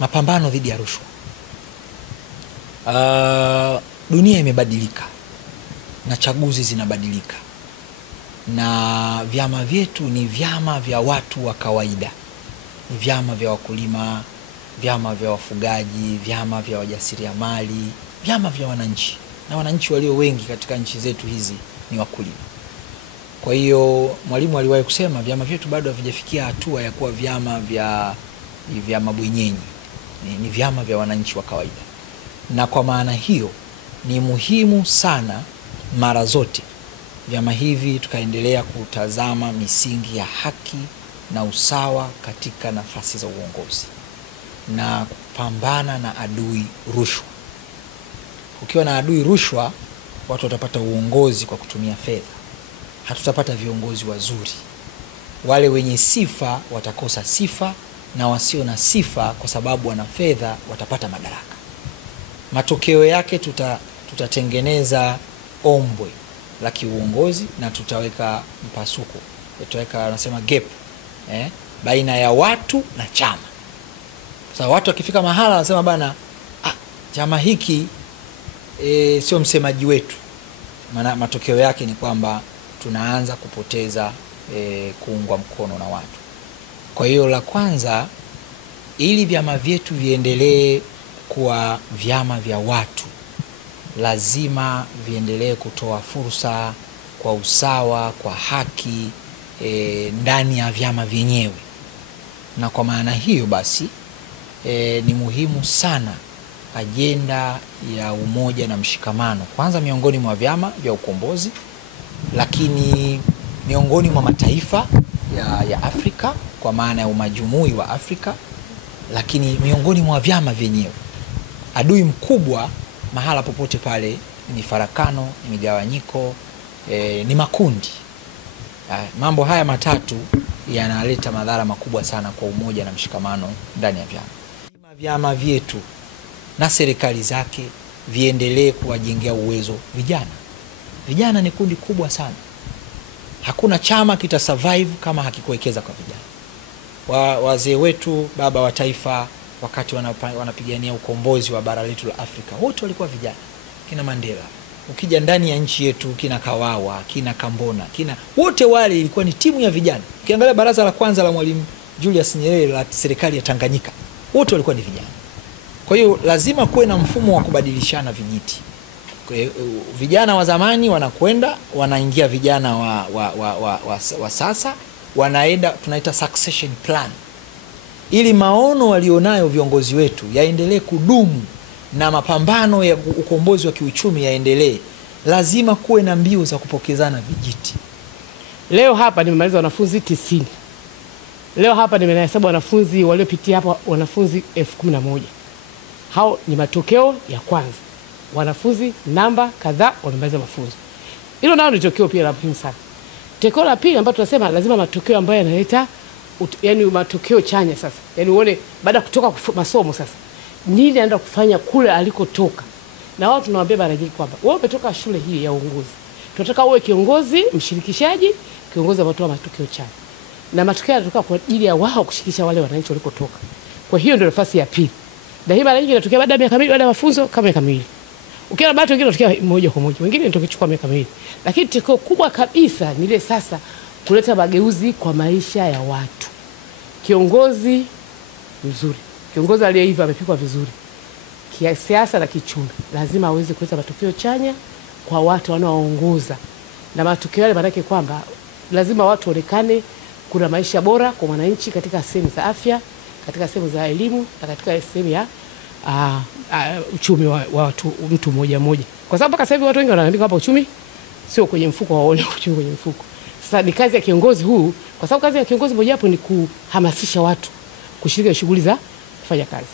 mapambano dhidi ya rushwa. Dunia imebadilika na chaguzi zinabadilika, na vyama vyetu ni vyama vya watu wa kawaida, ni vyama vya wakulima, vyama vya wafugaji, vyama vya wajasiriamali, vyama vya wananchi, na wananchi walio wengi katika nchi zetu hizi ni wakulima. Kwa hiyo Mwalimu aliwahi kusema vyama vyetu bado havijafikia hatua ya kuwa vyama vya mabwenyenyi, ni vyama vya wananchi wa kawaida. Na kwa maana hiyo ni muhimu sana mara zote vyama hivi tukaendelea kutazama misingi ya haki na usawa katika nafasi za uongozi na kupambana na adui rushwa. Ukiwa na adui rushwa, watu watapata uongozi kwa kutumia fedha. Hatutapata viongozi wazuri. Wale wenye sifa watakosa sifa, na wasio na sifa kwa sababu wana fedha watapata madaraka. Matokeo yake tutatengeneza ombwe la kiuongozi na tutaweka mpasuko. Tutaweka nasema gap baina ya watu na chama. Sasa watu wakifika mahala wanasema bana, chama hiki sio msemaji wetu. Matokeo yake ni kwamba tunaanza kupoteza kuungwa mkono na watu. Kwa hiyo la kwanza, ili vyama vyetu viendelee kuwa vyama vya watu, lazima viendelee kutoa fursa kwa usawa, kwa haki ndani ya vyama vyenyewe. Na kwa maana hiyo basi ni muhimu sana ajenda ya umoja na mshikamano, kwanza miongoni mwa vyama vya ukombozi, lakini miongoni mwa mataifa ya Afrika kwa maana ya umajumui wa Afrika, lakini miongoni mwa vyama vyenyewe. Adui mkubwa mahala popote pale ni farakano, ni migawanyiko, ni makundi. Mambo haya matatu yanaleta madhara makubwa sana kwa umoja na mshikamano ndani ya vyama. Vyama vyetu na serikali zake viendelee kuwajengea uwezo vijana. Vijana ni kundi kubwa sana. Hakuna chama kita survive kama hakikuwekeza kwa vijana. Wazee wetu, baba wa taifa, wakati wanapigania ukombozi wa bara letu la Afrika, wote walikuwa vijana. Kina Mandela, ukija ndani ya nchi yetu, kina Kawawa, kina Kambona, wote wale ilikuwa ni timu ya vijana. Ukiangalia baraza la kwanza la Mwalimu Julius Nyerere la serikali ya Tanganyika, wote walikuwa ni vijana. Kwa hiyo lazima kuwe na mfumo wa kubadilishana vijiti. Vijana wa zamani wanakwenda, wanaingia vijana wa sasa, wanaenda, tunaita succession plan. Ili maono walionayo viongozi wetu yaendelee kudumu na mapambano ya ukombozi wa kiuchumi yaendelee, lazima kuwe na mbio za kupokezana vijiti. Leo hapa nimemaliza wanafunzi 90. Leo hapa nimehesabu wanafunzi waliopitia hapa, wanafunzi 11,000. Hao ni matokeo ya kwanza. Wanafunzi namba kadhaa wamemaliza mafunzo. Hilo nao ni tokeo pia la muhimu sana. Tokeo la pili ambalo tunasema lazima matokeo ambayo yanaleta yani matokeo chanya sasa. Yani uone baada kutoka masomo sasa nini anaenda kufanya kule alikotoka. Na wao tunawaambia mara nyingi kwamba wewe umetoka shule hii ya uongozi, tunataka uwe kiongozi mshirikishaji, kiongozi ametoa matokeo chanya. Na matokeo yanatoka kwa ajili ya wao kushirikisha wale wananchi walikotoka. Kwa hiyo ndio nafasi ya pili. Na hii mara nyingi inatokea baada ya miaka miwili, baada ya mafunzo kama miaka miwili. Ukiona baadhi wengine wanatokea moja kwa moja, wengine ndio kichukua miaka miwili. Lakini teko kubwa kabisa ni ile sasa kuleta mageuzi kwa maisha ya watu. Kiongozi mzuri, kiongozi aliyeiva amepikwa vizuri kisiasa na kichumi, lazima aweze kuleta matokeo chanya kwa watu wanaoongoza. Na matokeo yale maana yake kwamba lazima watu waonekane kuna maisha bora kwa wananchi katika sehemu za afya, katika sehemu za elimu na katika sehemu ya uchumi wa watu mtu mmoja mmoja. Kwa sababu mpaka sasa hivi watu wengi wanaandika hapa uchumi sio kwenye mfuko, waone uchumi kwenye mfuko. Sasa ni kazi ya kiongozi huu, kwa sababu kazi ya kiongozi moja hapo ni kuhamasisha watu kushiriki shughuli za kufanya kazi.